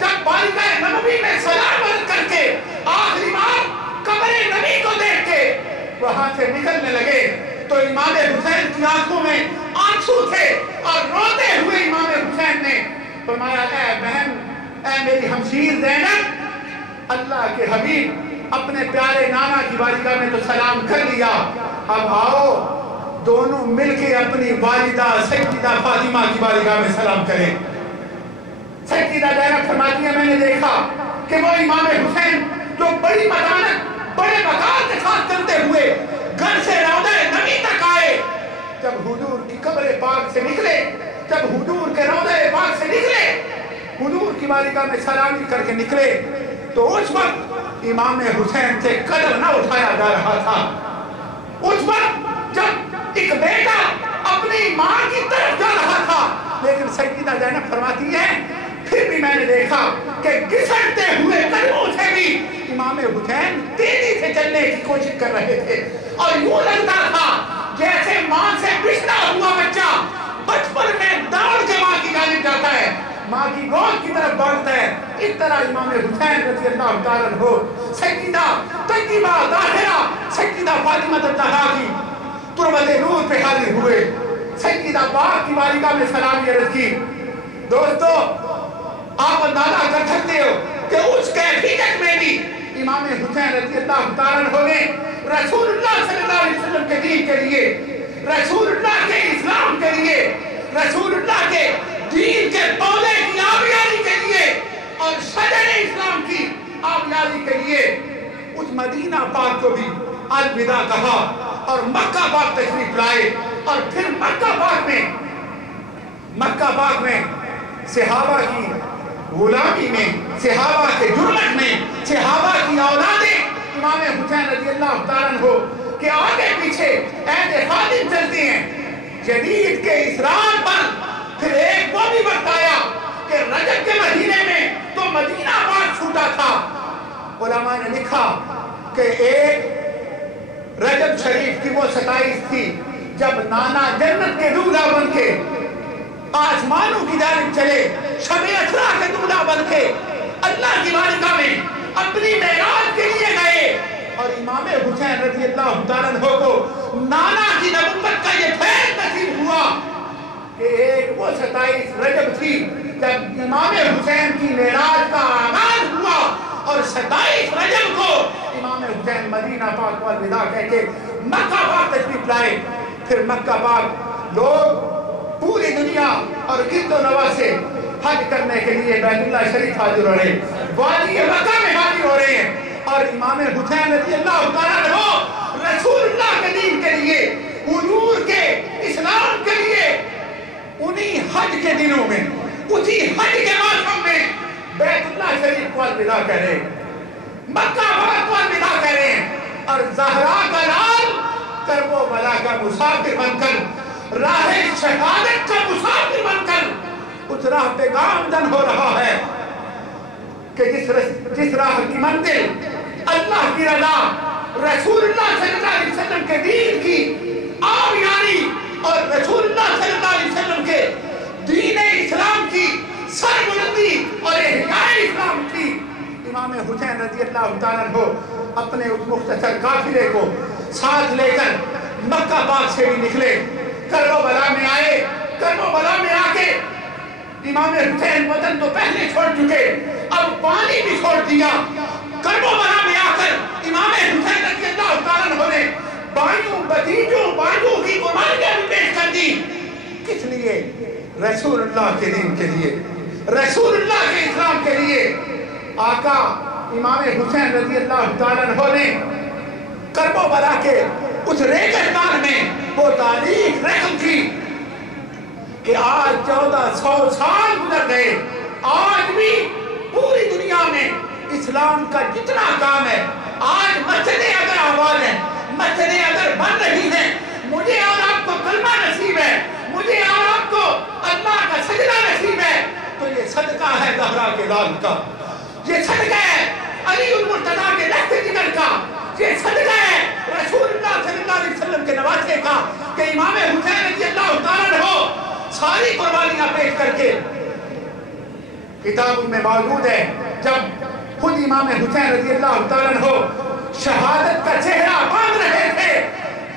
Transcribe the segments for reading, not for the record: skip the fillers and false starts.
جب بارگاہ نبوی میں سلام عرض کر کے آخری بار قبر نبی کو دیکھ کے وہاں سے نکلنے لگے تو امام حسین کی آنکھوں میں آنسو تھے اور روتے ہوئے امام حسین نے فرمایا اے بہن، اے میری ہمشیر زینب، اللہ کے حبیب اپنے پیارے نانا کی بارگاہ میں تو سلام کر لیا، اب آؤ دونوں مل کے اپنی والدہ سیدہ فاطمہ کی بارگاہ میں سلام کریں۔ سیدہ زینب فرماتی ہے میں نے دیکھا کہ وہ امام حسین جو بڑی متانت بڑے وقار کے ساتھ چلتے ہوئے گھر سے روضہ نبی تک آئے، جب حضور کی قبر پاک سے نکلے، جب حضور کے روضہ پاک سے نکلے، حضور کی بارگاہ میں سلامی کر کے نکلے تو اس وقت امام حسین سے قدم نہ اٹھایا جا رہا تھا۔ اس وقت جب ایک بیٹا اپنی ماں کی طرف جا رہا تھا، لیکن سیدہ زینب فرماتی ہے پھر بھی میں نے دیکھا کہ گھسٹتے ہوئے قدموں سے بھی امام حسین تیزی سے چلنے کی کوشش کر رہے تھے، اور یوں لگتا تھا جیسے ماں سے بچھڑا ہوا بچہ بچپن میں دوڑ کے ماں کی جانب جاتا ہے، ماں کی گود کی طرف بڑھتا ہے، اس طرح امام حسین رضی اللہ تعالیٰ عنہ سیدہ طیبہ طاہرہ سیدہ فاطمہ الزہرا کی تربت نور پہ حاضر ہوئے، سیدہ پاک کی بارگاہ میں سلامی عرض کی۔ دوستو آپ اندازہ کر سکتے ہو کہ اس کیفیت میں بھی امام حسین رضی اللہ تعالیٰ عنہ نے رسول اللہ صلی اللہ علیہ وسلم کے دین کے لیے، رسول اللہ کے اسلام کے لیے، رسول اللہ کے دین کے پودے کی آبیاری کے لیے اور شجر اسلام کی آبیاری کے لیے اس مدینہ پاک کو بھی الوداع کہا اور مکہ پاک تشریف لائے، اور پھر مکہ پاک میں صحابہ کی غلامی میں، صحابہ کے جرمت میں، صحابہ کی اولادیں امام حسین رضی اللہ تعالیٰ عنہ کے آگے پیچھے عہد خادم چلتے ہیں۔ جدید کے اسرار پر پھر ایک وہ بھی وقت آیا کہ رجب کے مہینے میں تو مدینہ پاک چھوٹا تھا، علماء نے لکھا کہ ایک رجب شریف کی وہ 27 تھی جب نانا جنت کے دولہا بن کے آسمانوں کی جانب چلے، شب اسرا کے دولہا بن کے اللہ کی بارگاہ میں اپنی معراج کے لیے گئے، اور امام حسین رضی اللہ تعالیٰ عنہ کو نانا کی نبوت کا یہ فیض نصیب ہوا کہ ایک وہ 27 رجب تھی جب امام حسین کی معراج کا آغاز ہوا، اور 27 رجب کو امام حسین مدینہ پاک کو الوداع کہہ کے مکہ پاک تشریف لائے۔ پھر مکہ پاک لوگ پوری دنیا اور گرد و نواح سے حج کرنے کے لیے بیت اللہ شریف حاضر ہو رہے ہیں، وادی مکہ میں حاضر ہو رہے ہیں، اور امام حسین رضی اللہ تعالیٰ عنہ رسول اللہ کے دین کے لیے، حضور کے اسلام کے لیے انہی حج کے دنوں میں، اسی حج کے موسم میں بیت اللہ شریف کو الوداع کہہ رہے ہیں، مکہ پاک کو الوداع کہہ رہے ہیں، اور زہرا کا لال کربلا کا مسافر بن کر، راہ شہادت کا مسافر بن کر اس راہ پہ گامزن ہو رہا ہے کہ جس راہ کی منزل اللہ کی رضا، رسول اللہ صلی اللہ علیہ وسلم کے دین کی آبیاری اور رسول اللہ صلی اللہ علیہ وسلم کے دین اسلام کی سربلندی اور احیاء اسلام کی۔ امام حسین رضی اللہ تعالیٰ عنہ اپنے اس مختصر قافلے کو ساتھ لے کر مکہ پاک سے بھی نکلے، کربلا میں آئے، کربلا میں آ کے امام حسین وطن تو پہلے چھوڑ چکے، اب پانی بھی چھوڑ دیا، کربلا میں آ کر امام حسین رضی اللہ تعالیٰ عنہ نے بھائیوں بھتیجوں بھائیوں کی قربانیاں بھی پیش کر دی، کس لیے؟ رسول اللہ کے دین کے لیے، رسول اللہ کے اسلام کے لیے۔ آقا امام حسین رضی اللہ تعالیٰ عنہ نے کربلا کے اس ریگستان میں وہ تاریخ رقم کی کہ آج 1400 سال گزر گئے، آج بھی پوری دنیا میں اسلام کا جتنا کام ہے، آج مسجدیں اگر آباد ہیں، مسجدیں اگر بن رہی ہیں، مجھے اور آپ کو کلمہ نصیب ہے، مجھے اور آپ کو اللہ کا سجدہ نصیب ہے، تو یہ صدقہ ہے زہرا کے لال کا، یہ صدقہ ہے علی المرتضیٰ کے لہد جگر کا، یہ صدقہ ہے رسول اللہ صلی اللہ علیہ وسلم کے نواسے کا کہ امام حسین رضی اللہ تعالیٰ عنہ ساری قربانیاں پیش کر کے کتابوں میں موجود ہے جب خود امام حسین رضی اللہ تعالیٰ عنہ شہادت کا چہرہ باندھ رہے تھے،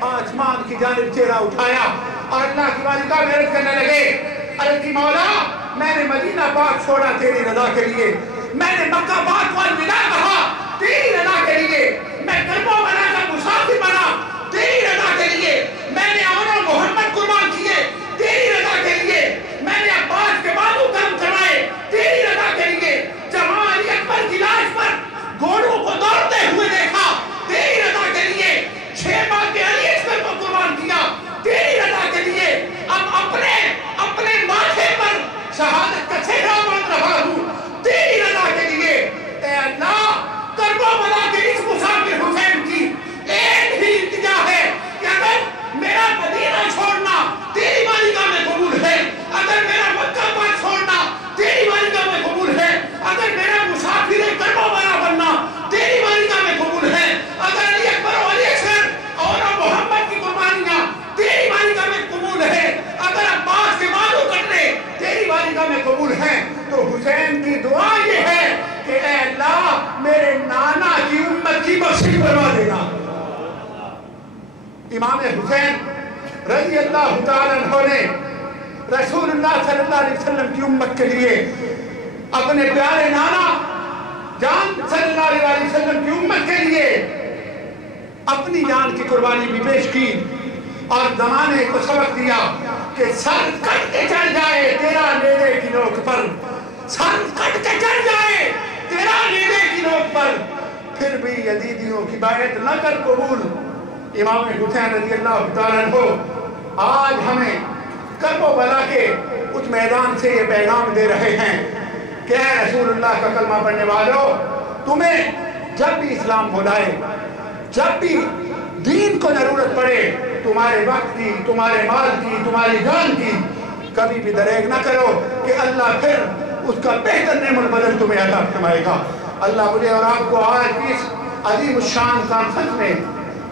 آسمان کی جانب چہرہ اٹھایا اور اللہ کی بارگاہ میں عرض کرنے لگے، عرض کی مولا میں نے مدینہ پاک چھوڑا تیری رضا کے لیے، میں نے مکہ پاک والوداع کہا تیری رضا کے لیے، میں کرب و بلا کا مسافر بنا تیری رضا کے لیے، میں نے امن و محمد قربان کیے تیری رضا کے لیے، میں نے عباس کے بازو کرم چڑھائے تیری رضا کے لیے، جب علی اکبر کی لاش پر گھوڑوں کو دوڑتے ہوئے دیکھا تیری رضا کے لیے، 6 ماہ کے علی اکبر کو قربان کیا تیری رضا کے لیے، اب اپنے ماتھے پر شہادت کا چہرہ باندھ رہا ہوں تیری رضا کے لیے۔ اے اللہ، کرب و بلا کے اس مسافر حسین کی ایک ہی التجا ہے کہ اگر میرا مدینہ چھوڑنا تیری بارگاہ میں قبول ہے، اگر میرا مکہ پاک چھوڑنا تیری بارگاہ میں قبول ہے، اگر میرا مسافر کرب و بلا بننا تیری بارگاہ میں قبول ہے، اگر علی اکبر و علی اصغر اور محمد کی قربانیاں تیری بارگاہ میں قبول ہے، اگر عباس کے بازو کٹنے تیری بارگاہ میں قبول ہے، تو حسین کی دعا یہ ہے کہ اے اللہ میرے نانا کی امت کی بخشش فرما دینا۔ امام حسین رضی اللہ تعالیٰ عنہ نے رسول اللہ صلی اللہ علیہ وسلم کی امت کے لیے اپنے پیارے نانا جان صلی اللہ علیہ وسلم کی امت کے لیے اپنی جان کی قربانی بھی پیش کی اور زمانے کو سبق دیا کہ سر کٹ کے چڑھ جائے تیرا نیزے کی نوک پر، سر کٹ کے چڑھ جائے تیرا نیزے کی نوک پر، پھر بھی یزیدیوں کی بیعت نہ کر قبول۔ امام حسین رضی اللہ تعالیٰ عنہ آج ہمیں کرب و بلا کے اس میدان سے یہ پیغام دے رہے ہیں کہ اے رسول اللہ کا کلمہ پڑھنے والوں، تمہیں جب بھی اسلام بلائے، جب بھی دین کو ضرورت پڑے، تمہارے وقت کی، تمہارے مال کی، تمہاری جان کی، کبھی بھی دریغ نہ کرو کہ اللہ پھر اس کا بہتر نعم البدل تمہیں عطا فرمائے گا۔ اللہ مجھے اور آپ کو آج کی اس عظیم الشان کانفرنس میں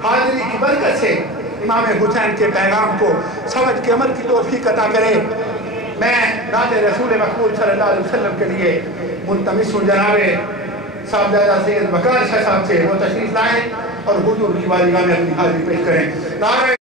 حاضری کی برکت سے امام حسین کے پیغام کو سمجھ کے عمل کی توفیق عطا کرے۔ میں نعت رسول مقبول صلی اللہ علیہ وسلم کے لیے ملتمس ہوں جناب صاحبزادہ سید وقار شاہ صاحب سے وہ تشریف لائیں اور حضور کی بارگاہ میں اپنی حاضری پیش کریں۔